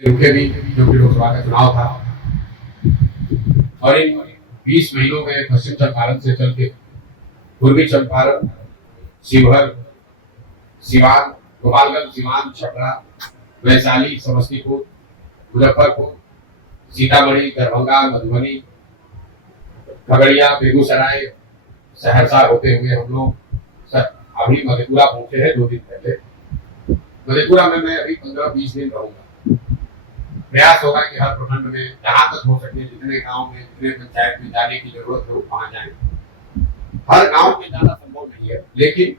रुके भी क्योंकि लोकसभा का चुनाव था और इन 20 महीनों में पश्चिम चंपारण से चल के पूर्वी चंपारण, शिवहर, सिवान, गोपालगंज, सिवान, छपरा, वैशाली, समस्तीपुर, मुजफ्फरपुर, सीतामढ़ी, दरभंगा, मधुबनी, खगड़िया, बेगूसराय, सहरसा होते हुए हम लोग अभी मधेपुरा पहुंचे हैं 2 दिन पहले। मधेपुरा में मैं अभी 15-20 दिन रहूंगा। प्रयास होगा कि हर प्रखंड में जहां तक हो सके, जितने गांव में, जितने पंचायत में जाने की जरूरत है वो वहां जाए। हर गांव में जाना संभव नहीं है, लेकिन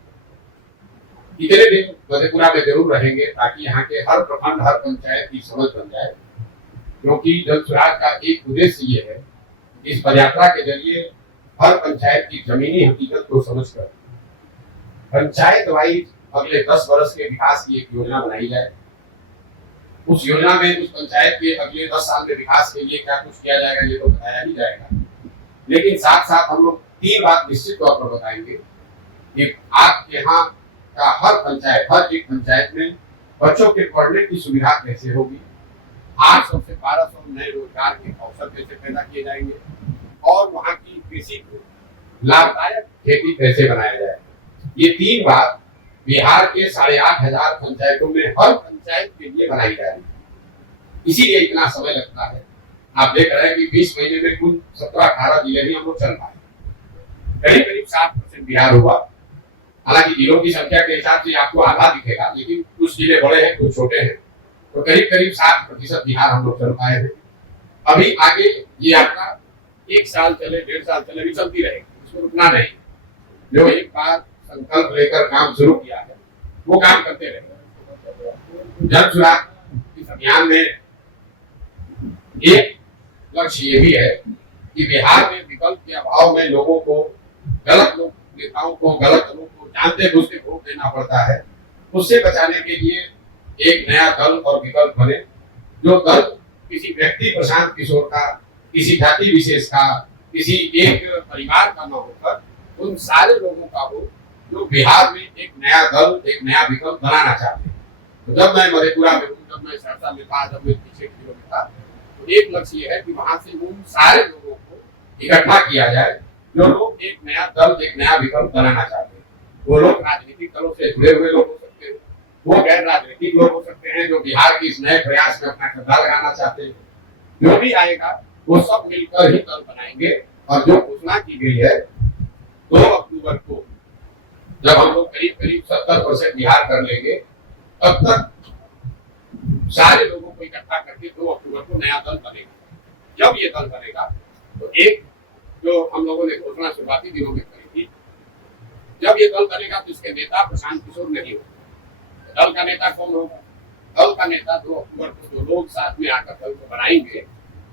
इतने दिन मधेपुरा में जरूर रहेंगे ताकि यहाँ के हर प्रखंड, हर पंचायत की समझ बन जाए। क्योंकि जन स्वराज का एक उद्देश्य ये है, इस पदयात्रा के जरिए हर पंचायत की जमीनी हकीकत को समझकर पंचायत वाइज अगले 10 वर्ष के विकास की एक योजना बनाई जाए। उस योजना में उस पंचायत के अगले 10 साल के विकास के लिए क्या कुछ किया जाएगा ये तो बताया ही जाएगा, लेकिन साथ साथ हम लोग 3 बात निश्चित तौर पर बताएंगे। एक, आपके यहाँ का हर पंचायत, हर एक पंचायत में बच्चों के पढ़ने की सुविधा कैसे होगी, 800 से 1200 नए रोजगार के अवसर कैसे पैदा किए जाएंगे और वहाँ की कृषि को लाभदायक खेती कैसे बनाया जाए। ये 3 बात बिहार के 8,500 पंचायतों में हर पंचायत के लिए बनाई जा रही है। इसीलिए इतना समय लगता है। आप देख रहे हैं कि 20 महीने में कुल 17-18 जिले ही हम लोग चल पाए, करीब करीब 60% बिहार हुआ। हालांकि जिलों की संख्या के हिसाब से आपको आधा दिखेगा, लेकिन कुछ जिले बड़े हैं, कुछ छोटे हैं, तो करीब करीब 60% बिहार हम लोग चल पाए हैं। अभी आगे ये यात्रा 1 साल चले, 1.5 साल चले, भी चलती रहेगी, इसमें रुकना नहीं। जो एक बार संकल्प लेकर काम शुरू किया है वो काम करते रहेंगे। जन स्वराज इस अभियान में एक लक्ष्य ये भी है कि बिहार में विकल्प के अभाव में लोगों को, गलत लोग, नेताओं को, गलत लोगों को जानते बुझते वोट देना पड़ता है, उससे बचाने के लिए एक नया दल और विकल्प बने। जो दल किसी व्यक्ति प्रशांत किशोर का, किसी जाति विशेष का, किसी एक परिवार का न होकर उन सारे लोगों का हो जो बिहार में एक नया दल, एक नया विकल्प बनाना चाहते हैं। तो जब मैं मधेपुरा में हूँ, जब मैं सहरसा में था, जब मैं पीछे किलो में था, तो एक लक्ष्य ये है कि वहां से उन सारे लोगों को इकट्ठा किया जाए जो लोग एक नया दल, एक नया विकल्प बनाना चाहते हैं। वो लोग राजनीतिक दलों से जुड़े हुए लोग हो सकते हैं, वो गैर राजनीतिक लोग हो सकते हैं जो बिहार के इस नए प्रयास में अपना किरदार लगाना चाहते हैं। जो भी आएगा वो सब मिलकर ही दल बनाएंगे। और जो घोषणा की गई है 2 अक्टूबर को, जब हम लोग करीब करीब 70% बिहार कर लेंगे, तब तक सारे लोगों को इकट्ठा करके 2 अक्टूबर को नया दल बनेगा। जब ये दल बनेगा तो एक जो हम लोगों ने घोषणा शुरुआती दिनों में करी थी, जब ये दल बनेगा तो इसके नेता प्रशांत किशोर नहीं होगा। दल का नेता कौन होगा? दल का नेता 2 अक्टूबर को जो लोग साथ में आकर दल को बनाएंगे,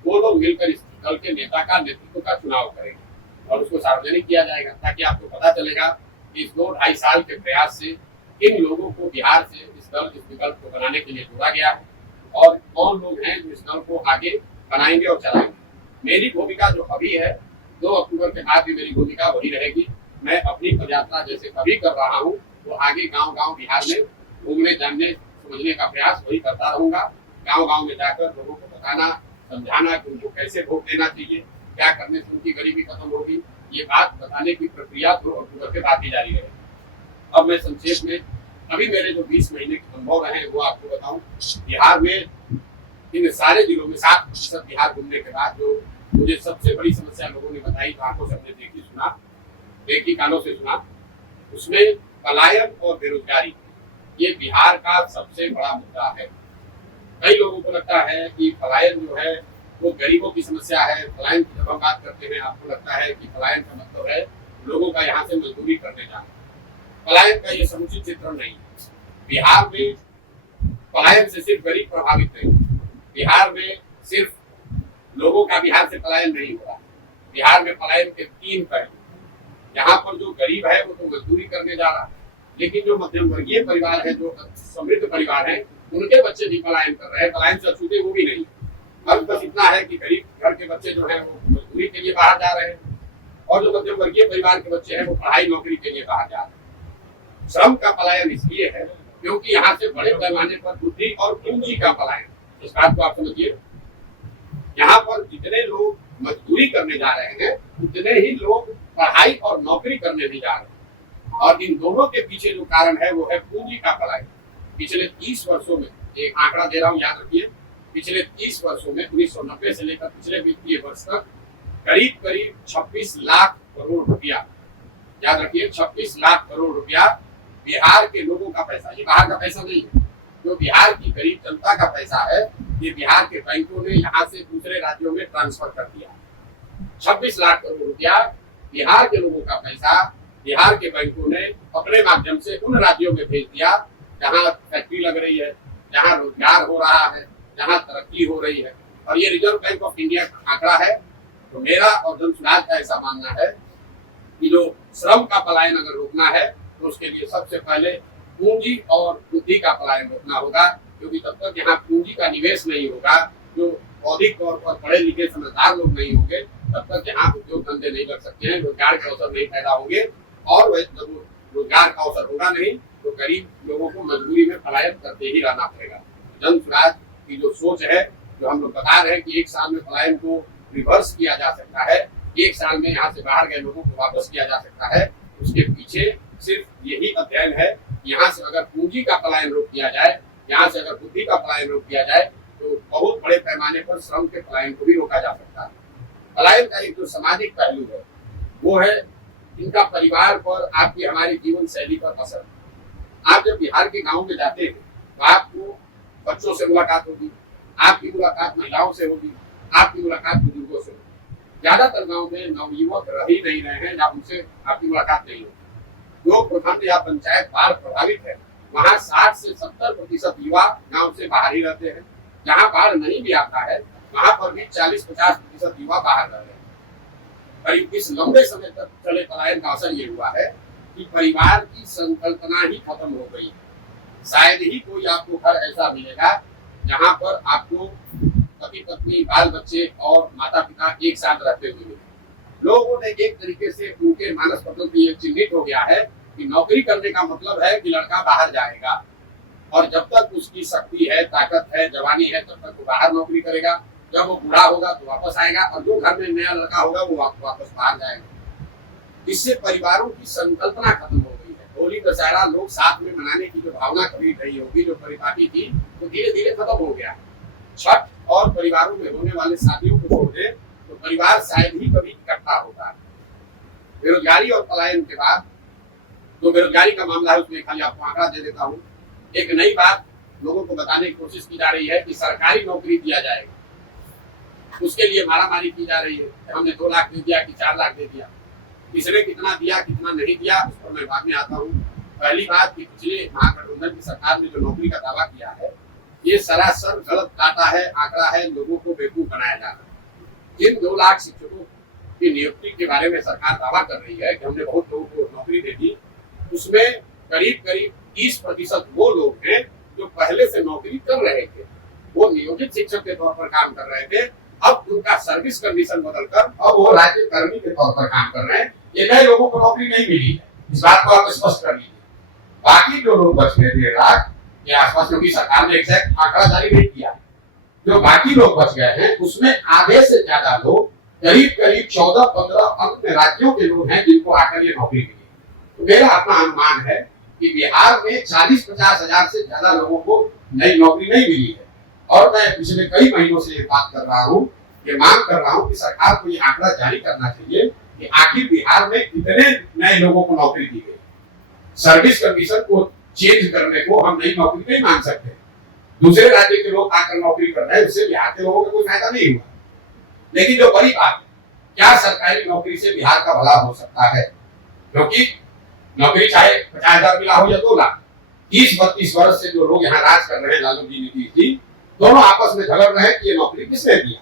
वो लोग मिलकर इस दल के नेता का, नेतृत्व का चुनाव करेंगे और उसको सार्वजनिक किया जाएगा, ताकि आपको पता चलेगा कि इस 2-2.5 साल के प्रयास से किन लोगों को बिहार से इस दल, इस विकल्प को बनाने के लिए जोड़ा गया है और कौन लोग हैं जो इस दल को आगे बनाएंगे और चलाएंगे। मेरी भूमिका जो अभी है, 2 अक्टूबर के बाद भी मेरी भूमिका वही रहेगी। मैं अपनी पदयात्रा जैसे कभी कर रहा हूँ, वो आगे गांव-गांव बिहार में घूमने, जानने, समझने का प्रयास वही करता रहूंगा। गांव-गांव में जाकर लोगों को बताना, समझाना कि उनको कैसे वोट देना चाहिए, क्या करने से उनकी गरीबी खत्म होगी, ये बात बताने की प्रक्रिया 2 अक्टूबर के बाद भी जारी रहेगी। अब मैं संक्षेप में अभी मेरे जो 20 महीने के अनुभव रहे वो आपको बताऊं। बिहार में इन सारे जिलों में 7% बिहार घूमने के बाद जो मुझे सबसे बड़ी समस्या लोगों ने बताई, आंखों से हमने देखी कानों से सुना, उसमें पलायन और बेरोजगारी, ये बिहार का सबसे बड़ा मुद्दा है। कई लोगों को लगता है कि पलायन जो है वो गरीबों की समस्या है। पलायन की जब हम बात करते हैं, आपको लगता है कि पलायन का मतलब है लोगों का यहाँ से मजदूरी करने जाना। पलायन का ये समुचित चित्रण नहीं है। बिहार में पलायन से सिर्फ गरीब प्रभावित नहीं, बिहार में सिर्फ लोगों का बिहार से पलायन नहीं हो रहा। बिहार में पलायन के 3 पहलू। यहाँ पर जो गरीब है वो तो मजदूरी करने जा रहा है, लेकिन जो मध्यम वर्गीय परिवार है, जो समृद्ध परिवार है, उनके बच्चे भी पलायन कर रहे हैं। पलायन से अछूते वो भी नहीं। अब बस इतना है कि गरीब घर के बच्चे जो है वो मजदूरी के लिए बाहर जा रहे हैं और जो मध्यम वर्गीय परिवार के बच्चे हैं वो पढ़ाई नौकरी के लिए बाहर जा रहे हैं। श्रम का पलायन इसलिए है क्योंकि यहाँ से बड़े पैमाने पर बुद्धि और पूंजी का पलायन। इस बात को आप समझिए। यहाँ पर जितने लोग मजदूरी करने जा रहे हैं उतने ही लोग पढ़ाई और नौकरी करने भी जा रहे हैं, और इन दोनों के पीछे जो कारण है वो है पूंजी का पलायन। पिछले 30 वर्षों में, एक आंकड़ा दे रहा हूँ याद रखिए, पिछले 30 वर्षों में 1990 से लेकर पिछले वित्तीय वर्ष तक करीब करीब 26 लाख करोड़ रुपया, याद रखिए 26 लाख करोड़ रुपया बिहार के लोगों का पैसा, ये बाहर का पैसा नहीं है, जो बिहार की गरीब जनता का पैसा है, ये बिहार के बैंकों ने यहाँ से दूसरे राज्यों में ट्रांसफर कर दिया। 26 लाख करोड़ रुपया बिहार के लोगों का पैसा बिहार के बैंकों ने अपने माध्यम से उन राज्यों में भेज दिया जहाँ फैक्ट्री लग रही है, जहाँ रोजगार हो रहा है, जहाँ तरक्की हो रही है। और ये रिजर्व बैंक ऑफ इंडिया का आंकड़ा है। तो मेरा और जनसुराज का ऐसा मानना है कि जो श्रम का पलायन अगर रोकना है तो उसके लिए सबसे पहले पूंजी और बुद्धि का पलायन रोकना होगा, क्योंकि तब तक यहाँ पूंजी का निवेश नहीं होगा, जो बौद्धिक तौर पर पढ़े लिखे समझदार लोग नहीं होंगे, तब तक यहाँ उद्योग धंधे नहीं कर सकते हैं, रोजगार के अवसर नहीं पैदा होंगे, और वह जब रोजगार का अवसर होगा नहीं तो गरीब लोगों को मजबूरी में पलायन करते ही रहना पड़ेगा। जनसुराज की जो सोच है, जो हम लोग बता रहे हैं कि एक साल में पलायन को रिवर्स किया जा सकता है, एक साल में यहाँ से बाहर गए लोगों को वापस किया जा सकता है, उसके पीछे सिर्फ यही अध्ययन है। यहाँ से अगर पूंजी का पलायन रोक दिया जाए, यहाँ से अगर बुद्धि का पलायन रोक दिया जाए, तो बहुत बड़े पैमाने पर श्रम के पलायन को भी रोका जा सकता है। पलायन का एक जो सामाजिक पहलू है वो है इनका परिवार पर, आपकी हमारी जीवन शैली पर असर। आप जब बिहार के गाँव में जाते हैं तो आपको बच्चों से मुलाकात होगी, आपकी मुलाकात महिलाओं से होगी, आपकी मुलाकात बुजुर्गों से होगी। ज्यादातर गाँव में नवयुवक रह ही नहीं रहे हैं, या उनसे आपकी मुलाकात नहीं होगी। जो प्रखंड या पंचायत बाढ़ प्रभावित है वहाँ 60 से 70% युवा गांव से बाहर ही रहते हैं। जहाँ बाढ़ नहीं भी आता है वहाँ पर भी 40-50% युवा बाहर रह रहे हैं। करीब इस लंबे समय तक चले पलायन का असर ये हुआ है कि परिवार की संकल्पना ही खत्म हो गई है। शायद ही कोई आपको घर ऐसा मिलेगा जहाँ पर आपको पति पत्नी बाल बच्चे और माता पिता एक साथ रहते हुए मिले। लोगों ने एक तरीके से उनके मानस पटल पर ये चिन्हित हो गया है कि नौकरी करने का मतलब है कि लड़का बाहर जाएगा, और जब तक उसकी शक्ति है, ताकत है, जवानी है, तब तक वो बाहर नौकरी करेगा। जब वो बूढ़ा होगा तो वापस आएगा, और जो घर में नया लड़का होगा वो वापस बाहर जाएगा। इससे परिवारों की संकल्पना खत्म हो गई है। होली दशहरा लोग साथ में मनाने की जो भावना कभी रही होगी, जो परिपाटी थी, तो धीरे धीरे खत्म हो गया। छठ और परिवारों में होने वाले शादियों को छोड़ दे तो परिवार शायद ही कभी इकट्ठा होता है। बेरोजगारी और पलायन के बाद जो बेरोजगारी का मामला है उसमें खाली आपको आंकड़ा दे देता हूँ। एक नई बात लोगों को बताने की कोशिश की जा रही है कि सरकारी नौकरी दिया जाएगा, उसके लिए मारामारी की जा रही है। हमने 2 लाख दे दिया कि 4 लाख दे दिया, किसने कितना दिया कितना नहीं दिया उस पर मैं बाद में आता हूँ। पहली बात कि पिछले महागठबंधन की सरकार ने जो नौकरी का दावा किया है ये सरासर गलत डाटा है, आंकड़ा है, लोगों को बेवकूफ बनाया जा रहा है। जिन 2 लाख शिक्षकों की नियुक्ति के बारे में सरकार दावा कर रही है कि हमने बहुत लोगों को नौकरी दे दी, उसमें करीब करीब 30% वो लोग हैं जो पहले से नौकरी कर रहे थे, वो नियोजित शिक्षक के तौर पर काम कर रहे थे। अब उनका सर्विस कंडीशन बदलकर अब वो राज्य कर्मी के तौर पर काम कर रहे हैं। ये नए लोगों को नौकरी नहीं मिली है, इस बात को आप स्पष्ट कर लीजिए। बाकी जो लोग बच गए 1.5 लाख के आसपास, क्योंकि सरकार ने एग्जैक्ट आंकड़ा जारी नहीं किया, जो बाकी लोग बच गए हैं उसमें आधे से ज्यादा लोग, करीब करीब 14-15 अंक में राज्यों के लोग हैं जिनको आकर ये नौकरी मिली। तो मेरा अपना अनुमान है कि बिहार में 40-50 हजार से ज्यादा लोगों को नई नौकरी नहीं मिली है। और मैं पिछले कई महीनों से ये बात कर रहा हूँ, ये मांग कर रहा हूँ कि सरकार को ये आंकड़ा जारी करना चाहिए कि आखिर बिहार में कितने नए लोगों को नौकरी दी गई। सर्विस कंडीशन को चेंज करने को हम नई नौकरी नहीं मान सकते। दूसरे राज्य के लोग आकर नौकरी कर रहे हैं, उससे बिहार के लोगों को कोई फायदा नहीं हुआ। लेकिन जो बड़ी बात है, क्या सरकारी नौकरी से बिहार का भला हो सकता है? क्योंकि नौकरी चाहे 50,000 मिला हो या 2 लाख, 30-32 वर्ष से जो लोग यहाँ राज कर रहे हैं, लालू जी नीतीश जी, दोनों आपस में झगड़ रहे हैं कि ये नौकरी किसने दिया।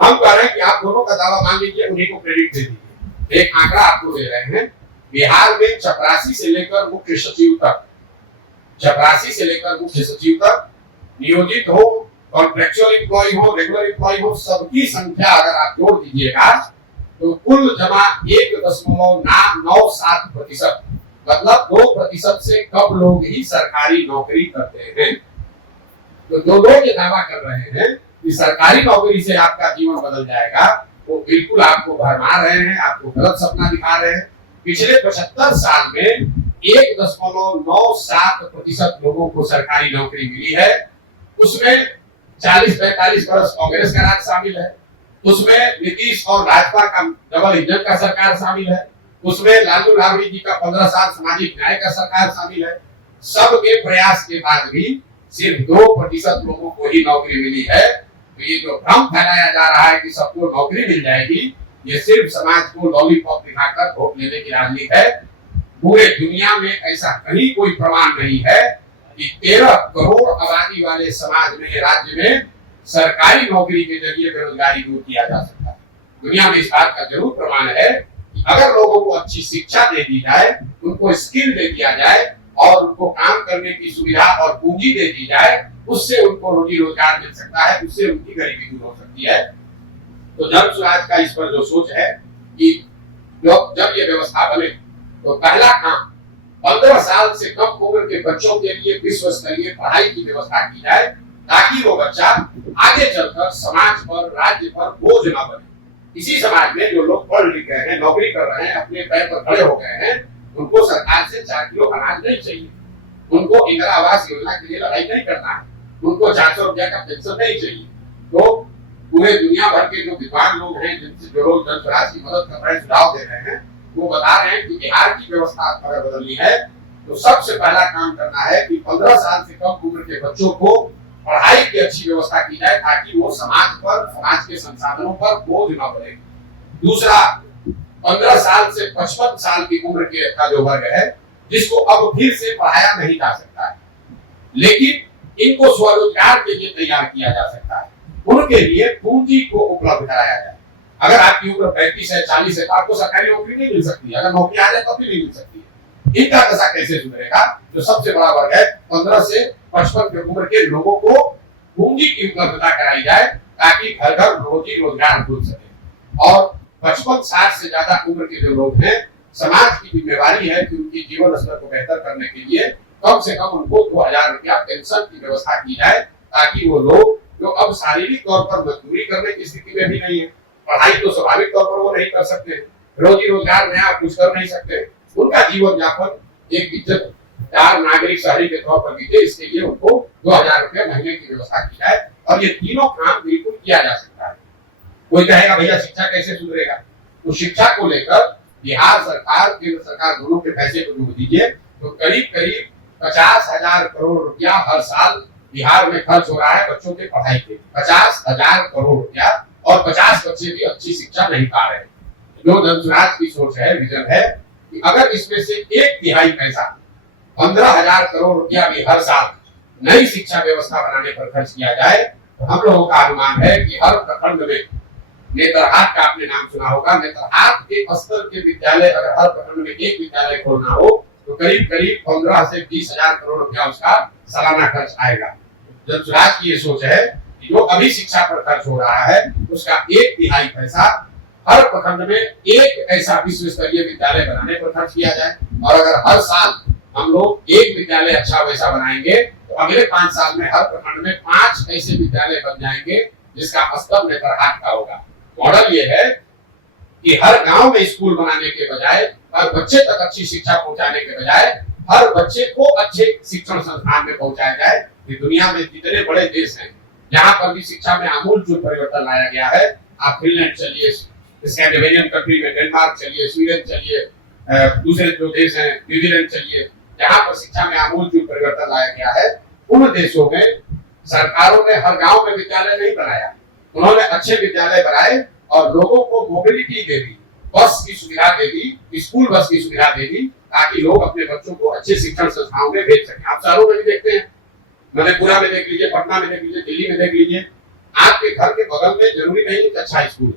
हम कह रहे हैं कि आप दोनों का दावा मान लीजिए, उन्हीं को क्रेडिट दे दीजिए। एक आंकड़ा आपको दे रहे हैं, बिहार में चपरासी से लेकर मुख्य सचिव तक, चपरासी से लेकर मुख्य सचिव तक, नियोजित हो, कॉन्ट्रेक्चुअल एम्प्लॉय हो, रेगुलर एम्प्लॉय हो, सबकी संख्या अगर आप जोड़ दीजिएगा तो कुल जमा 1.997%, मतलब 2% से कम लोग ही सरकारी नौकरी करते हैं। तो जो लोग ये दावा कर रहे हैं कि सरकारी नौकरी से आपका जीवन बदल जाएगा, वो बिल्कुल आपको भरमा रहे हैं, आपको गलत सपना दिखा रहे हैं। पिछले 75 साल में 1.97% लोगों को सरकारी नौकरी मिली है। उसमें 40-45 वर्ष कांग्रेस का राज शामिल है, उसमें नीतीश और भाजपा का डबल इंजन का सरकार शामिल है, उसमें लालू राबड़ी जी का 15 साल सामाजिक न्याय का सरकार शामिल है। सबके प्रयास के बाद भी सिर्फ 2% लोगों को ही नौकरी मिली है। तो ये जो भ्रम फैलाया जा रहा है कि सबको नौकरी मिल जाएगी, ये सिर्फ समाज को लॉलीपॉप दिखाकर वोट लेने की राजनीति है। पूरे दुनिया में ऐसा कहीं कोई प्रमाण नहीं है कि 13 करोड़ आबादी वाले समाज में, राज्य में सरकारी नौकरी के जरिए बेरोजगारी दूर किया जा सकता है। दुनिया में इस बात का जरूर प्रमाण है कि अगर लोगों को अच्छी शिक्षा दे दी जाए, उनको स्किल दे दिया जाए और उनको काम करने की सुविधा और पूंजी दे दी जाए, उससे उनको रोजी रोजगार मिल सकता है, उससे उनकी गरीबी दूर हो सकती है। तो जन स्वराज का इस पर जो सोच है कि जब ये व्यवस्था बने तो पहला काम 15 साल से कम उम्र के बच्चों के लिए विश्व स्तरीय पढ़ाई की व्यवस्था की जाए, ताकि वो बच्चा आगे चलकर समाज पर, राज्य पर बोझ न बने। इसी समाज में जो लोग पढ़ लिख गए हैं, नौकरी कर रहे हैं, अपने पैर पर खड़े हो गए हैं, उनको सरकार से 4 किलो अनाज नहीं चाहिए, उनको इंदिरा आवास योजना के लिए लड़ाई नहीं करना है, उनको 400 रुपया का पेंशन नहीं चाहिए। तो पूरे दुनिया भर के जो विद्वान लोग हैं, जिनसे जो लोग जन स्वराज की मदद कर रहे हैं, सुझाव दे रहे हैं, वो बता रहे हैं कि बिहार की व्यवस्था अगर बदलनी है तो सबसे पहला काम करना है कि 15 साल से कम उम्र के बच्चों को पढ़ाई की अच्छी व्यवस्था की जाए, ताकि वो समाज पर, समाज के संसाधनों पर बोझ न पड़े। दूसरा, 15 साल से 55 साल की उम्र के का जो वर्ग है, जिसको अब फिर से पढ़ाया नहीं जा सकता है, लेकिन इनको स्वरोजगार के लिए तैयार किया जा सकता है, उनके लिए पूंजी को उपलब्ध कराया जाए। अगर आपकी उम्र 35 है, 40 है, तो आपको सरकारी नौकरी नहीं मिल सकती, अगर नौकरी आ जाए तब भी नहीं मिल सकती है। इनका दशा कैसे सुधरेगा? जो सबसे बड़ा वर्ग है 15 से 55 की उम्र के लोगों को पूंजी की उपलब्धता कराई जाए, ताकि घर घर रोजी रोजगार खुल सके। और 55-60 से ज्यादा उम्र के जो लोग हैं, समाज की जिम्मेवारी है कि उनकी जीवन स्तर को बेहतर करने के लिए कम से कम उनको 2000 रुपया पेंशन की व्यवस्था की जाए, ताकि वो लोग जो अब शारीरिक तौर पर मजदूरी करने की स्थिति में भी नहीं है, पढ़ाई तो स्वाभाविक तौर पर वो नहीं कर सकते, रोजी रोजगार नया कुछ कर नहीं सकते, उनका जीवन यापन एक इज्जतदार नागरिक शहरी के तौर पर कीजिए। इसके लिए उनको 2000 रुपया महीने की व्यवस्था की जाए, और ये तीनों काम बिल्कुल किया जा सकता है। कोई कहेगा भैया शिक्षा कैसे सुधरेगा? तो शिक्षा को लेकर बिहार सरकार, केंद्र सरकार दोनों के पैसे को जोड़ दीजिए तो करीब करीब 50,000 करोड़ रुपया हर साल बिहार में खर्च हो रहा है बच्चों के पढ़ाई के। 50,000 करोड़ रुपया, और 50 बच्चे भी अच्छी शिक्षा नहीं पा रहे। जो जन स्वराज की सोच है, विजन है कि अगर इसमें से 1/3 पैसा 15,000 करोड़ रुपया भी हर साल नई शिक्षा व्यवस्था बनाने पर खर्च किया जाए, तो हम लोगों का अनुमान है कि हर प्रखंड में, नेतरहाट का आपने नाम सुना होगा, नेतरहाट के स्तर के विद्यालय अगर हर प्रखंड में एक विद्यालय खोलना हो तो करीब करीब 15 से 20,000 करोड़ रुपया उसका सालाना खर्च आएगा। जन स्वराज की ये सोच है कि जो अभी शिक्षा पर खर्च हो रहा है, उसका 1/3 पैसा हर प्रखंड में एक ऐसा विश्व स्तरीय विद्यालय बनाने पर खर्च किया जाए। और अगर हर साल हम लोग एक विद्यालय अच्छा वैसा बनाएंगे, तो अगले 5 साल में हर प्रखंड में 5 ऐसे विद्यालय बन जाएंगे जिसका स्तर नेतरहाट का होगा। मॉडल ये है कि हर गांव में स्कूल बनाने के बजाय, हर बच्चे तक अच्छी शिक्षा पहुंचाने के बजाय, हर बच्चे को अच्छे शिक्षण संस्थान में पहुंचाया जाए। कि दुनिया में जितने बड़े देश हैं, जहां पर भी शिक्षा में आमूलचूल परिवर्तन लाया गया है, आप फिनलैंड चलिए, स्कैंडिनेवियन कंट्री में डेनमार्क चलिए, स्वीडन चलिए, दूसरे जो देश हैं न्यूजीलैंड चलिए, जहां पर शिक्षा में आमूलचूल परिवर्तन लाया गया है, उन देशों में सरकारों ने हर गांव में विद्यालय नहीं बनाया, उन्होंने अच्छे विद्यालय बनाए और लोगों को मोबिलिटी दे दी, बस की सुविधा दे दी, स्कूल बस की सुविधा दे दी, ताकि लोग अपने बच्चों को अच्छे शिक्षण संस्थाओं में भेज सकें। आप शहरों में भी देखते हैं, मधेपुरा में देख लीजिए, पटना में देख लीजिए, दिल्ली में देख लीजिए, आपके घर के बगल में जरूरी नहीं कि अच्छा स्कूल है,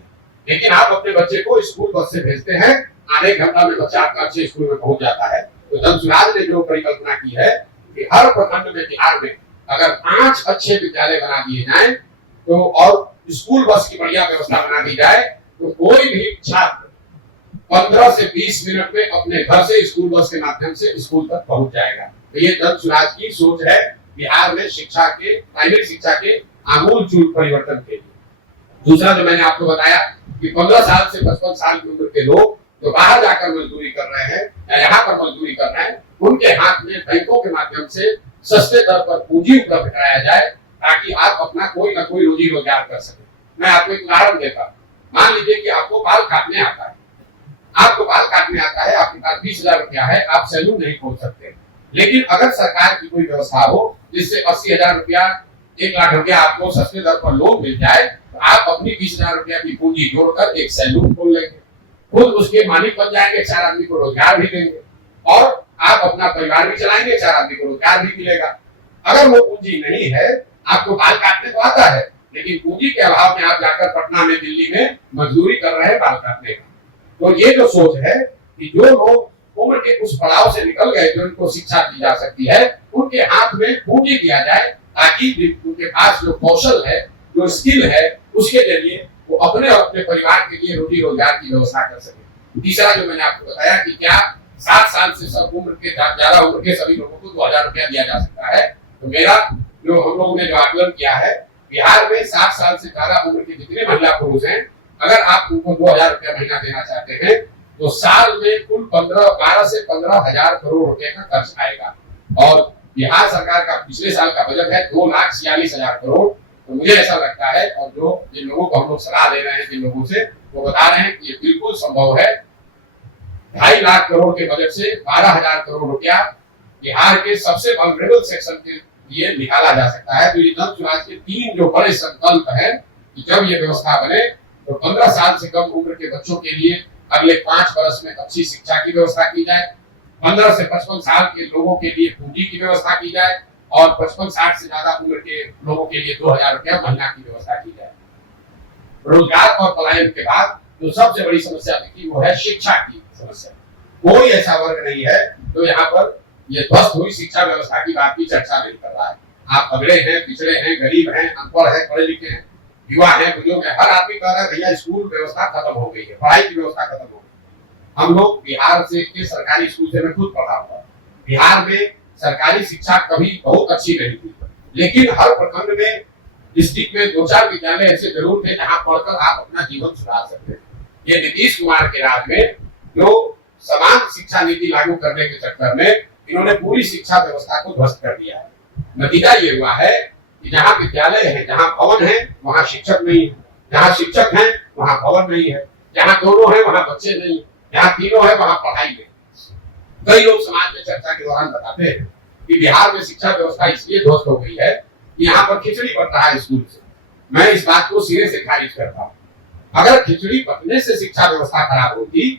लेकिन आप अपने बच्चे को स्कूल बस से भेजते हैं, आधे घंटा में बच्चा आपका अच्छे स्कूल में पहुंच जाता है। तो जन स्वराज ने जो परिकल्पना की है कि हर प्रखंड में, बिहार में अगर 5 अच्छे विद्यालय बना दिए जाएं, तो और स्कूल बस की बढ़िया व्यवस्था बना दी जाए, तो कोई भी छात्र 15 से 20 मिनट में अपने घर से स्कूल बस के माध्यम से स्कूल तक पहुंच जाएगा। तो ये जन स्वराज की सोच है बिहार में शिक्षा के, प्राइमरी शिक्षा के आमूल चूल परिवर्तन के लिए। दूसरा जो मैंने आपको बताया कि 15 साल से 55 साल की उम्र के लोग जो बाहर जाकर मजदूरी कर रहे हैं या यहाँ पर मजदूरी कर रहे हैं, उनके हाथ में बैंकों के माध्यम से सस्ते दर पर पूंजी उपलब्ध कराया जाए ताकि आप अपना कोई ना कोई रोजी रोजगार कर सके। मैं आपको एक उदाहरण देता हूँ। मान लीजिए कि आपको बाल काटने आता है, आपके पास 20,000 रुपया है, आप सैलून नहीं खोल सकते, लेकिन अगर सरकार की कोई व्यवस्था हो जिससे 80,000 रुपया, 1 लाख रुपया आपको सस्ते दर पर लोन मिल जाए, तो आप अपनी 20,000 रुपया की पूंजी जोड़कर एक सैलून खोल लेंगे, खुद उसके मालिक बन जाएंगे, 4 आदमी को रोजगार भी देंगे और आप अपना परिवार भी चलाएंगे, 4 आदमी को रोजगार भी मिलेगा। अगर वो पूंजी नहीं है, आपको बाल काटने तो आता है, लेकिन पूंजी के अभाव में आप जाकर पटना में, दिल्ली में मजदूरी कर रहे हैं बाल काटने का। तो ये जो सोच है कि जो लोग उम्र के उस पड़ाव से निकल गए, जो उनको शिक्षा दी जा सकती है, उनके हाथ में पूंजी दिया जाए ताकि उनके पास जो कौशल है, जो स्किल है, उसके जरिए वो अपने और अपने परिवार के लिए रोजी रोजगार की व्यवस्था कर सके। तीसरा जो मैंने आपको बताया कि क्या 7 साल से सब उम्र के, ज्यादा उम्र के सभी लोगों को 2,000 रुपया दिया जा सकता है। तो मेरा जो हम लोगों ने जो आकलन किया है, बिहार में 60 साल से ज्यादा उम्र के जितने महिला पुरुष हैं, अगर आप उनको 2,000 रुपया महीना देना चाहते हैं तो साल में कुल 12 से 15,000 करोड़ रुपए का खर्च आएगा। और बिहार सरकार का पिछले साल का बजट है 2,46,000 करोड़। तो मुझे ऐसा लगता है, और जो जिन लोगों को हम लोग सलाह दे रहे हैं, जिन लोगों से, वो बता रहे हैं कि ये बिल्कुल संभव है। 2.5 लाख करोड़ के बजट से 12,000 करोड़ रुपया बिहार के सबसे वल्नरेबल सेक्शन के लिए निकाला जा सकता है। तो ये जन चुनाव के 3 जो बड़े संकल्प हैं कि जब ये व्यवस्था बने तो 15 साल से कम उम्र के बच्चों के लिए अगले 5 वर्ष में अच्छी शिक्षा की व्यवस्था की जाए, 15 से 55 साल के लोगों के लिए पूंजी की व्यवस्था की जाए और 55-60 से ज्यादा उम्र के लोगों के लिए 2,000 रुपया महीना की व्यवस्था की जाए। रोजगार और पलायन के बाद जो सबसे बड़ी समस्या दिखी वो है शिक्षा की समस्या। कोई ऐसा वर्ग नहीं है जो यहाँ पर ये ध्वस्त हुई शिक्षा व्यवस्था की बात की चर्चा नहीं कर रहा है। आप अगड़े हैं, पिछड़े हैं, गरीब हैं, अनपढ़ हैं, पढ़े लिखे हैं, युवा है, बुजुर्ग है, हर आदमी कह रहा है भैया स्कूल व्यवस्था खत्म हो गई है, पढ़ाई की व्यवस्था खत्म हो गई। हम लोग बिहार से के सरकारी स्कूल से मैं खुद पढ़ा हुआ। बिहार में सरकारी शिक्षा कभी बहुत अच्छी नहीं थी, लेकिन हर प्रखंड में, डिस्ट्रिक्ट में 2-4 विद्यालय ऐसे जरूर थे जहाँ पढ़कर आप अपना जीवन सुधार सकते थे। ये नीतीश कुमार के राज में जो समान शिक्षा नीति लागू करने के चक्कर में इन्होंने पूरी शिक्षा व्यवस्था को ध्वस्त कर दिया है। नतीजा ये हुआ है कि जहाँ विद्यालय है, जहाँ भवन है, वहाँ शिक्षक नहीं है, जहाँ शिक्षक है वहाँ भवन नहीं है, जहाँ दोनों है वहाँ बच्चे नहीं, जहाँ तीनों है वहाँ पढ़ाई नहीं। कई लोग समाज में चर्चा के दौरान बताते हैं कि बिहार में शिक्षा व्यवस्था इसलिए ध्वस्त हो गई है कि यहाँ पर खिचड़ी बन रहा है स्कूल से। मैं इस बात को सिरे से खारिज करता हूँ। अगर खिचड़ी बनने से शिक्षा व्यवस्था खराब होती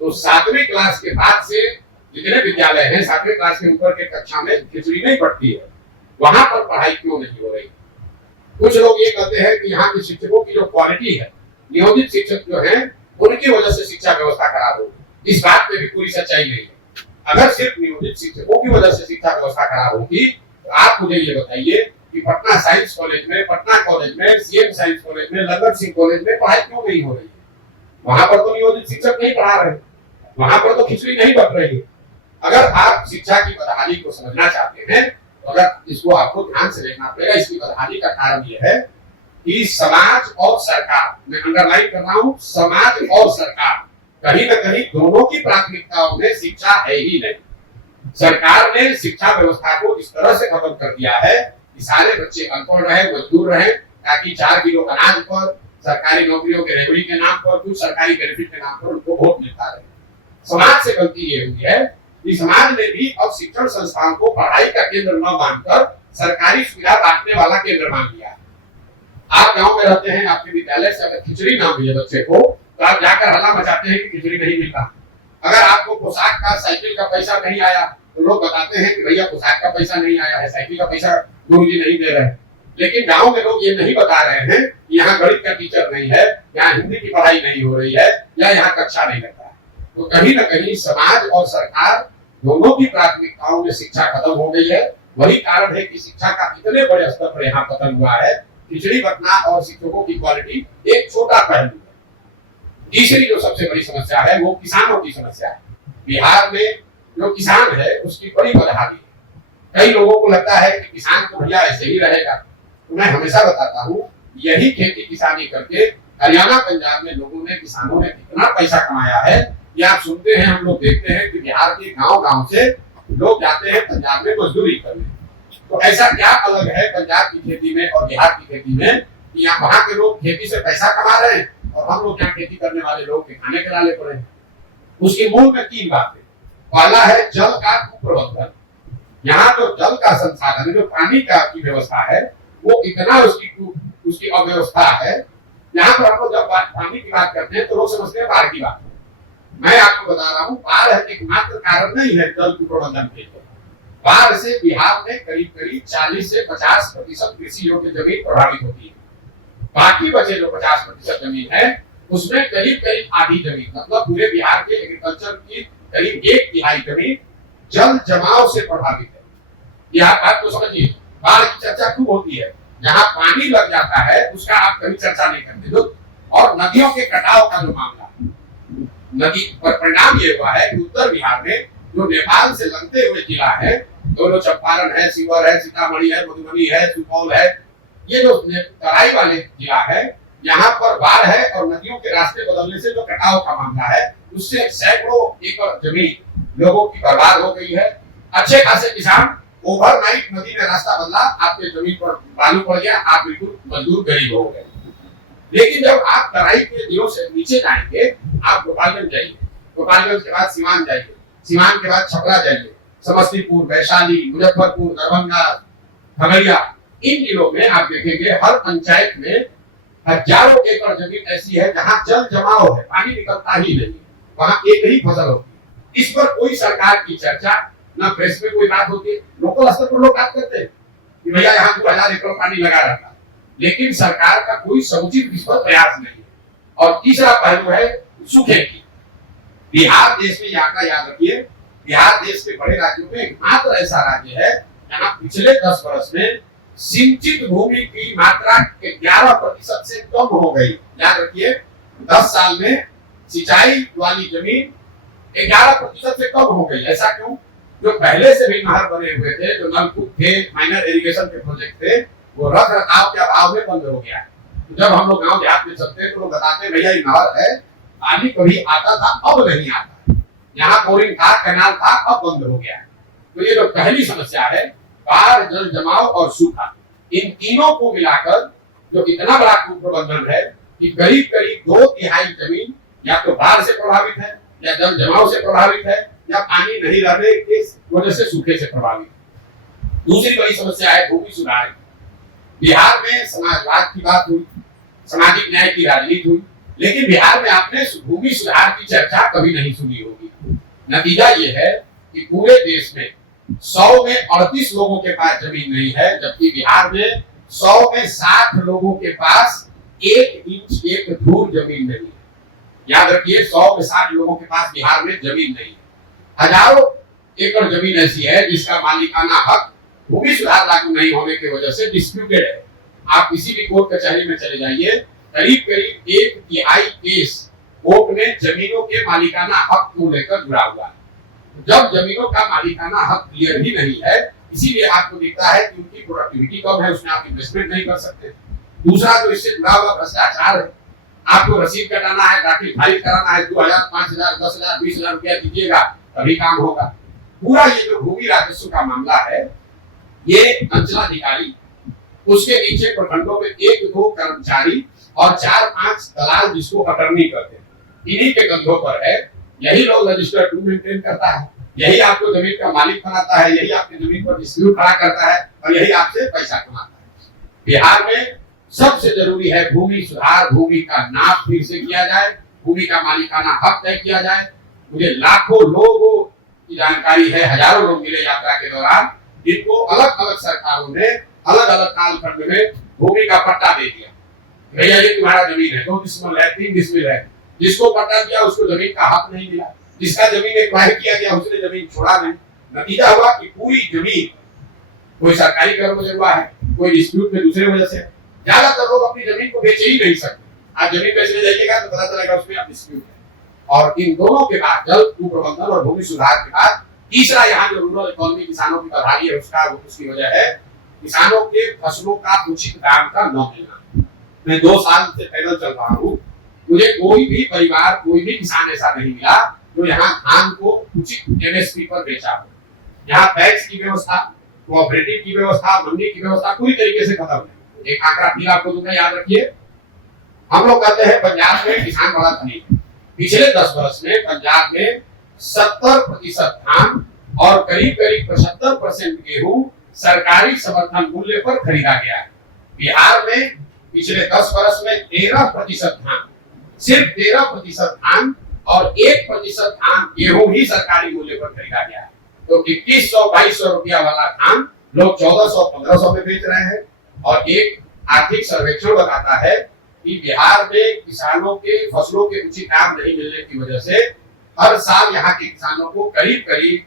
तो 7वीं क्लास के बाद से जितने विद्यालय हैं, 7वीं क्लास के ऊपर के कक्षा में खिचड़ी नहीं पड़ती है, वहां पर पढ़ाई क्यों नहीं हो रही? कुछ लोग ये कहते हैं कि यहाँ के शिक्षकों की जो क्वालिटी है, नियोजित शिक्षक जो हैं, उनकी वजह से शिक्षा व्यवस्था खराब होगी। इस बात में भी पूरी सच्चाई नहीं है। अगर सिर्फ नियोजित शिक्षकों की वजह से शिक्षा व्यवस्था खराब होगी तो आप मुझे ये बताइए कि पटना साइंस कॉलेज में, पटना कॉलेज में, सीएम साइंस कॉलेज में, लंदन सिंह कॉलेज में पढ़ाई क्यों नहीं हो रही है? वहां पर तो नियोजित शिक्षक नहीं पढ़ा रहे, वहां पर तो खिचड़ी नहीं बन रही है। अगर आप शिक्षा की बदहाली को समझना चाहते हैं तो अगर इसको आपको ध्यान से देखना पड़ेगा। इसकी बदहाली का कारण यह है कि समाज और सरकार, मैं अंडरलाइन कर रहा हूं, समाज और सरकार कहीं न कहीं दोनों की प्राथमिकताओं में शिक्षा है ही नहीं। सरकार ने शिक्षा व्यवस्था को इस तरह से खत्म कर दिया है कि सारे बच्चे अनपढ़ रहे, मजदूर रहे, ताकि 4 किलो अनाज पर, सरकारी नौकरियों के रेवड़ी के नाम पर, कुछ सरकारी बेनिफिट के नाम पर उनको वोट मिलता रहे। समाज से गलती ये हुई है कि समाज ने भी अब शिक्षण संस्थान को पढ़ाई का केंद्र न मानकर सरकारी सुविधा बांटने वाला केंद्र मान लिया है। आप गांव में रहते हैं, आपके विद्यालय से अगर खिचड़ी ना मिले बच्चे को तो आप जाकर हल्ला मचाते हैं कि खिचड़ी नहीं मिलता। अगर आपको पोशाक का, साइकिल का पैसा नहीं आया तो लोग बताते हैं कि भैया पोशाक का पैसा नहीं आया है, साइकिल का पैसा गुरुजी नहीं दे रहे हैं। लेकिन गांव में लोग ये नहीं बता रहे हैं कि यहाँ गणित का टीचर नहीं है, यहाँ हिंदी की पढ़ाई नहीं हो रही है, या यहाँ कक्षा नहीं लगता है। तो कहीं न कहीं समाज और सरकार दोनों की प्राथमिकताओं में शिक्षा खत्म हो गई है। वही कारण है कि शिक्षा का इतने बड़े स्तर पर यहाँ पतन हुआ है। खिचड़ी बंटना और शिक्षकों की क्वालिटी एक छोटा पहलू है। तीसरी जो सबसे बड़ी समस्या है वो किसानों की समस्या है। बिहार में जो किसान है उसकी बड़ी बदहाली है। कई लोगों को लगता है कि किसान तो भैया ऐसे ही रहेगा, तो मैं हमेशा बताता हूँ यही खेती किसानी करके हरियाणा पंजाब में लोगों ने, किसानों ने कितना पैसा कमाया है। ये आप सुनते हैं, हम लोग देखते हैं कि बिहार के गांव गांव से लोग जाते हैं पंजाब में मजदूरी करने। तो ऐसा क्या अलग है पंजाब की खेती में और बिहार की खेती में कि यहाँ वहां के लोग खेती से पैसा कमा रहे हैं और हम लोग यहाँ खेती करने वाले लोग के खाने के लाले पड़े हैं। उसके मूल में 3 बातें। पहला है जल का कुप्रबंधन। यहाँ तो जल का संसाधन, जो पानी का की व्यवस्था है, वो इतना उसकी अव्यवस्था है। यहाँ पर हम लोग जब पानी की बात करते हैं तो लोग समझते हैं बाढ़ की बात। मैं आपको बता रहा हूँ, बाढ़ एकमात्र कारण नहीं है जल कुप्रबंधन के लिए। बाढ़ से बिहार में करीब करीब 40 से 50% कृषि योग्य जमीन प्रभावित होती है। बाकी बचे जो 50% जमीन है, उसमें करीब करीब आधी जमीन, मतलब पूरे बिहार के एग्रीकल्चर की करीब 1/3 जमीन जल जमाव से प्रभावित है। यह बात को समझिए। बाढ़ की चर्चा खूब होती है, जहां पानी लग जाता है उसका आप कभी चर्चा नहीं करते जो। और नदियों के कटाव का जो मामला, नदी पर परिणाम ये हुआ है कि उत्तर बिहार में जो नेपाल से लगते हुए जिला है, दोनों चंपारण है, शिवहर है, सीतामढ़ी है, मधुबनी है, सुपौल है, ये जो तराई वाले जिला है, यहाँ पर बाढ़ है और नदियों के रास्ते बदलने से जो कटाव का मामला है, उससे सैकड़ों एकड़ जमीन लोगों की बर्बाद हो गई है। अच्छे खासे किसान, ओवरनाइट नदी ने रास्ता बदला, आपके जमीन पर बालू पड़ गया, आप बिल्कुल मजदूर गरीब हो गए। लेकिन जब आप तराई के जिलों से नीचे जाएंगे, आप गोपालगंज जाइए, गोपालगंज के बाद सीवान जाइए, सीवान के बाद छपरा जाइए, समस्तीपुर, वैशाली, मुजफ्फरपुर, दरभंगा, खगड़िया, इन जिलों में आप देखेंगे हर पंचायत में हजारों एकड़ जमीन ऐसी है जहां जल जमाव है, पानी निकलता ही नहीं, वहां एक ही फसल होती है। इस पर कोई सरकार की चर्चा, न प्रेस में कोई बात होती है। लोकल स्तर पर लोग बात करते हैं कि भैया यहाँ 2000 एकड़ पानी लगा रहता है, लेकिन सरकार का कोई समुचित इस पर प्रयास नहीं है। और तीसरा पहलू है सूखे की। बिहार देश में आंकड़ा याद रखिए, बिहार देश के बड़े राज्यों में एकमात्र ऐसा राज्य है जहां पिछले 10 वर्ष में सिंचित भूमि की मात्रा 11% से कम हो गई। याद रखिए, 10 साल में सिंचाई वाली जमीन 11% से कम हो गई। ऐसा क्यों? जो पहले से भी नहर बने हुए थे, जो नलकूप थे, माइनर इरिगेशन के प्रोजेक्ट थे, वो रख रखाव के अभाव में बंद हो गया है। जब हम लोग गांव देहात में चलते हैं तो लोग बताते हैं भैया ये नहर है, पानी कभी आता था, अब नहीं आता है। यहाँ बोरिंग था, कैनाल था, अब बंद हो गया है। तो ये जो पहली समस्या है, बाढ़, जल जमाव और सूखा, इन तीनों को मिलाकर जो इतना बड़ा कुप्रबंधन है कि करीब करीब 2/3 जमीन या तो बाढ़ से प्रभावित है, या जल जमाव से प्रभावित है, या पानी नहीं रहने की वजह से सूखे से प्रभावित है। दूसरी बड़ी समस्या है भूमि सुधार। बिहार में समाजवाद की बात हुई, सामाजिक न्याय की राजनीति हुई, लेकिन बिहार में आपने भूमि सुधार की चर्चा कभी नहीं सुनी होगी। नतीजा ये है कि पूरे देश में 100 में 38 लोगों के पास जमीन नहीं है, जबकि बिहार में 100 में 60 लोगों के पास 1 इंच 1 धूर जमीन नहीं है। याद रखिए, 100 में 60 लोगों के पास बिहार में जमीन नहीं है। हजारों एकड़ जमीन ऐसी है जिसका मालिकाना हक भूमि सुधार लागू नहीं होने की वजह से डिस्प्यूटेड है। आप किसी भी कोर्ट कचहरी में चले जाइए, करीब करीब 1/3 केस कोर्ट में जमीनों के मालिकाना हक को लेकर जुड़ा हुआ है। जब जमीनों का मालिकाना हक क्लियर ही नहीं है, इसीलिए आपको दिखता है कि उनकी प्रोडक्टिविटी कम है, उसमें आप इन्वेस्टमेंट नहीं कर सकते। दूसरा, जो इससे जुड़ा हुआ भ्रष्टाचार है, आपको रसीद कटाना है, दाखिल फाइल कराना है, 2000, 5000, 10,000, 20,000 रुपया दीजिएगा तभी काम होगा। पूरा ये जो भूमि राजस्व का मामला है, ये अंचलाधिकारी, उसके नीचे प्रखंडों में 1-2 कर्मचारी और 4-5 दलाल जिसको अटर्नी करते हैं, इन्हीं के कंधों पर है। यही लोग रजिस्टर 2 मेंटेन करता है, यही आपको जमीन का मालिक बनाता है, यही आपकी जमीन पर डिस्प्यूट खड़ा करता है और यही आपसे पैसा कमाता है। बिहार में सबसे जरूरी है भूमि सुधार, भूमि का नाप फिर से किया जाए, भूमि का मालिकाना हक तय किया जाए। मुझे लाखों लोगों की जानकारी है, हजारों लोग मिले यात्रा के दौरान, जिनको अलग अलग सरकारों ने अलग अलग कालखंड में भूमि का पट्टा दे दिया। भैया ये तुम्हारा जमीन है, 2 डिसमिल है, 3 डिसमिल है। जिसको पट्टा दिया उसको जमीन का हक नहीं मिला, जिसका जमीन एक्वायर किया गया उसने जमीन छोड़ा नहीं। नतीजा हुआ कि पूरी जमीन कोई सरकारी कर्म में हुआ है, कोई डिस्प्यूट में दूसरे वजह से। ज्यादातर लोग अपनी जमीन को बेच ही नहीं सकते। आप जमीन बेचने जाइएगा तो पता चलेगा उसमें आप डिस्प्यूट है। और इन दोनों के बाद, जल कुप्रबंधन और भूमि सुधार के बाद, तीसरा यहाँ जो रूरल इकोनॉमी किसानों की बदहाली है उसकी वजह है किसानों के फसलों का उचित दाम का न मिलना। मैं 2 साल से पैदल चल रहा हूँ, मुझे कोई भी परिवार, कोई भी किसान ऐसा नहीं मिला जो यहाँ धान को उचित एमएसपी पर बेचा हो। यहाँ टैक्स की व्यवस्था, कोऑपरेटिव की व्यवस्था, मंडी की व्यवस्था पूरी तरीके से खत्म है। एक आंकड़ा फिर आपको दूंगा, याद रखिए। हम लोग कहते हैं पंजाब में किसान बड़ा धनी है। पिछले 10 वर्ष में पंजाब में 70% धान और करीब करीब 75% गेहूं सरकारी समर्थन मूल्य पर खरीदा गया है। बिहार में पिछले 10 वर्ष में 13% धान, सिर्फ 13% धान और 1% धान गेहूं ही सरकारी मूल्य पर खरीदा गया है। तो 2100-2200 रुपया वाला धान लोग 1400-1500 में बेच रहे हैं। और एक आर्थिक सर्वेक्षण बताता है कि बिहार में किसानों के फसलों के उचित दाम नहीं मिलने की वजह से हर साल यहाँ के किसानों को करीब करीब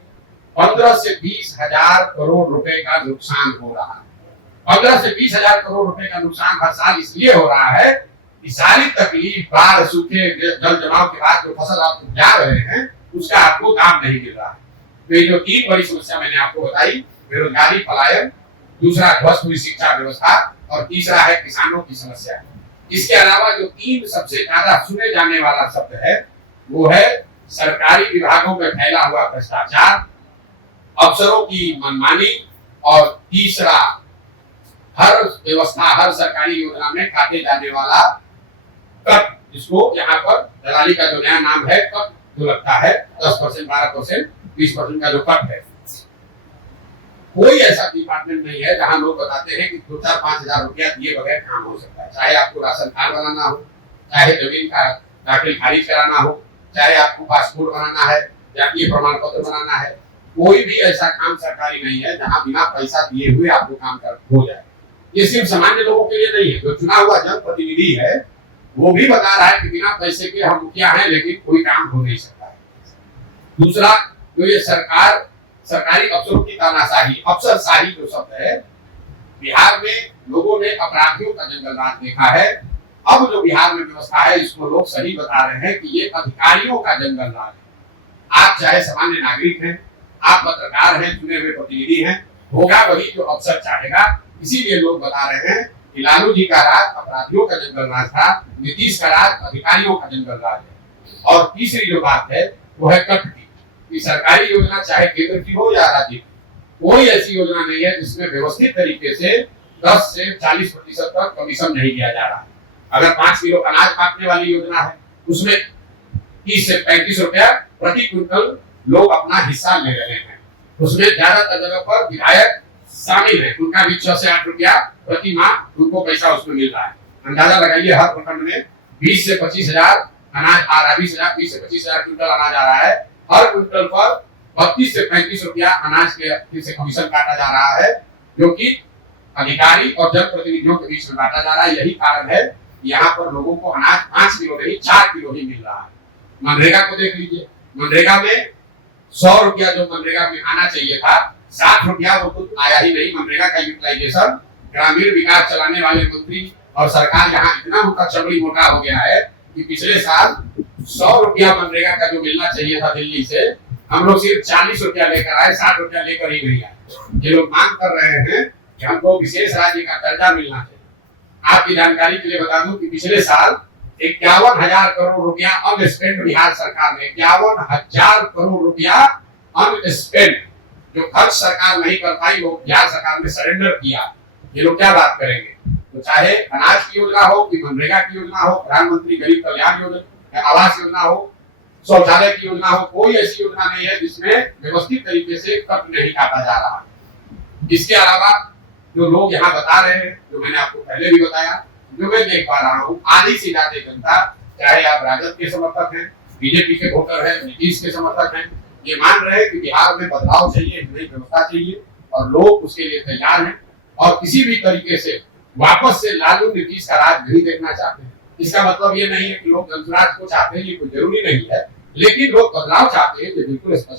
15 से 20 हजार करोड़ रुपए का नुकसान हो रहा है। 15 से 20 हजार करोड़ रुपए का नुकसान हर साल इसलिए हो रहा है कि सारी तकलीफ, बाढ़, सूखे, जल जमाव के बाद जो फसल आप उपजा रहे हैं उसका आपको दाम नहीं मिल रहा है। तो ये जो 3 बड़ी समस्या मैंने आपको बताई, बेरोजगारी, पलायन, दूसरा ध्वस्त हुई शिक्षा व्यवस्था और तीसरा है किसानों की समस्या। इसके अलावा जो 3 सबसे ज्यादा सुने जाने वाला शब्द है वो है सरकारी विभागों में फैला हुआ भ्रष्टाचार, अफसरों की मनमानी और तीसरा हर व्यवस्था, हर सरकारी योजना में काटे जाने वाला कट, जिसको यहाँ पर दलाली का जो नया नाम है कट जो लगता है 10%, 12%, 20% का जो कट है। कोई ऐसा डिपार्टमेंट नहीं है जहां लोग बताते हैं कि 2-4-5 हजार रुपया दिए बगैर काम हो सकता है। चाहे आपको राशन कार्ड बनाना हो, चाहे जमीन का दाखिल खारिज कराना हो, चाहे आपको पासपोर्ट बनाना है, जातीय प्रमाण पत्र बनाना है, कोई भी ऐसा काम सरकारी नहीं है जहां बिना पैसा दिए हुए आपको काम कर हो जाए। ये सिर्फ सामान्य लोगों के लिए नहीं है। जो चुना हुआ जनप्रतिनिधि है वो भी बता रहा है कि बिना पैसे के हम मुखिया हैं लेकिन कोई काम हो नहीं सकता है। दूसरा, जो ये सरकारी अफसरों की तानाशाही, अफसरशाही जो शब्द है, बिहार में लोगों ने अपराधियों का जंगल राज देखा है। अब जो बिहार में व्यवस्था है इसको लोग सही बता रहे हैं कि ये अधिकारियों का जंगल राज है। आप चाहे सामान्य नागरिक हैं, आप पत्रकार हैं, चुने हुए प्रतिनिधि हैं, होगा वही जो अफसर चाहेगा। इसीलिए लोग बता रहे हैं कि लालू जी का राज अपराधियों का जंगल राज था, नीतीश का राज अधिकारियों का जंगल राज है। और तीसरी जो बात है वो है कट की, कि सरकारी योजना चाहे केंद्र की हो या राज्य की, कोई ऐसी योजना नहीं है जिसमें व्यवस्थित तरीके से 10 से 40% तक कमीशन नहीं दिया जा रहा है। अगर 5 किलो अनाज काटने वाली योजना है उसमें 30 से 35 रुपया प्रति क्विंटल लोग अपना हिस्सा ले रहे हैं। उसमें ज्यादातर जगह पर विधायक शामिल है, उनका भी 6 से 8 रुपया प्रति माह उनको पैसा उसमें मिल रहा है। अंदाजा लगाइए हर प्रखंड में 20 से 25 हजार अनाज आ रहा है, 20 से 25 हजार क्विंटल अनाज आ रहा है। हर क्विंटल पर 32 से 35 रुपया अनाज के से कमीशन काटा जा रहा है, जो कि अधिकारी और जनप्रतिनिधियों के बीच में बांटा जा रहा है। यही कारण है यहाँ पर लोगों को अनाज 5 किलो नहीं 4 किलो ही मिल रहा है। मनरेगा को देख लीजिए, मनरेगा में 100 रुपया जो मनरेगा में आना चाहिए था, 60 रुपया वो कुछ आया ही नहीं। मनरेगा का यूटिलाइजेशन, ग्रामीण विकास चलाने वाले मंत्री और सरकार यहाँ इतना उनका चमड़ी मोटा हो गया है कि पिछले साल 100 रुपया मनरेगा का जो मिलना चाहिए था दिल्ली से, हम लोग सिर्फ 40 रुपया लेकर आए, 60 रुपया लेकर ही नहीं आए। ये लोग मांग कर रहे हैं कि हमको विशेष राज्य का दर्जा मिलना चाहिए। आपकी जानकारी के लिए बता दूं कि पिछले साल 51,000 करोड़ रुपया अनस्पेंड बिहार सरकार ने, 51,000 करोड़ रुपया अनस्पेंड जो खर्च सरकार नहीं कर पाई वो बिहार सरकार ने सरेंडर किया। ये लोग क्या बात करेंगे? तो चाहे अनाज की योजना हो कि मनरेगा की योजना हो, प्रधानमंत्री गरीब कल्याण योजना, आवास योजना हो, शौचालय की योजना हो, कोई ऐसी योजना नहीं है जिसमें व्यवस्थित तरीके से कट नहीं काटा जा रहा है। इसके अलावा जो लोग यहाँ बता रहे हैं, जो मैंने आपको पहले भी बताया, जो मैं देख पा रहा हूँ, आधी से ज्यादा जनता, चाहे आप राजद के समर्थक हैं, बीजेपी के वोटर हैं, नीतीश के समर्थक हैं, ये मान रहे हैं कि बिहार में बदलाव चाहिए, नई व्यवस्था चाहिए और लोग उसके लिए तैयार हैं और किसी भी तरीके से वापस से लालू नीतीश का राज नहीं देखना चाहते हैं। इसका मतलब ये नहीं है कि लोग जनसुराज को चाहते हैं, ये कोई जरूरी नहीं है, लेकिन लोग बदलाव चाहते हैं, जो बिल्कुल स्पष्ट है।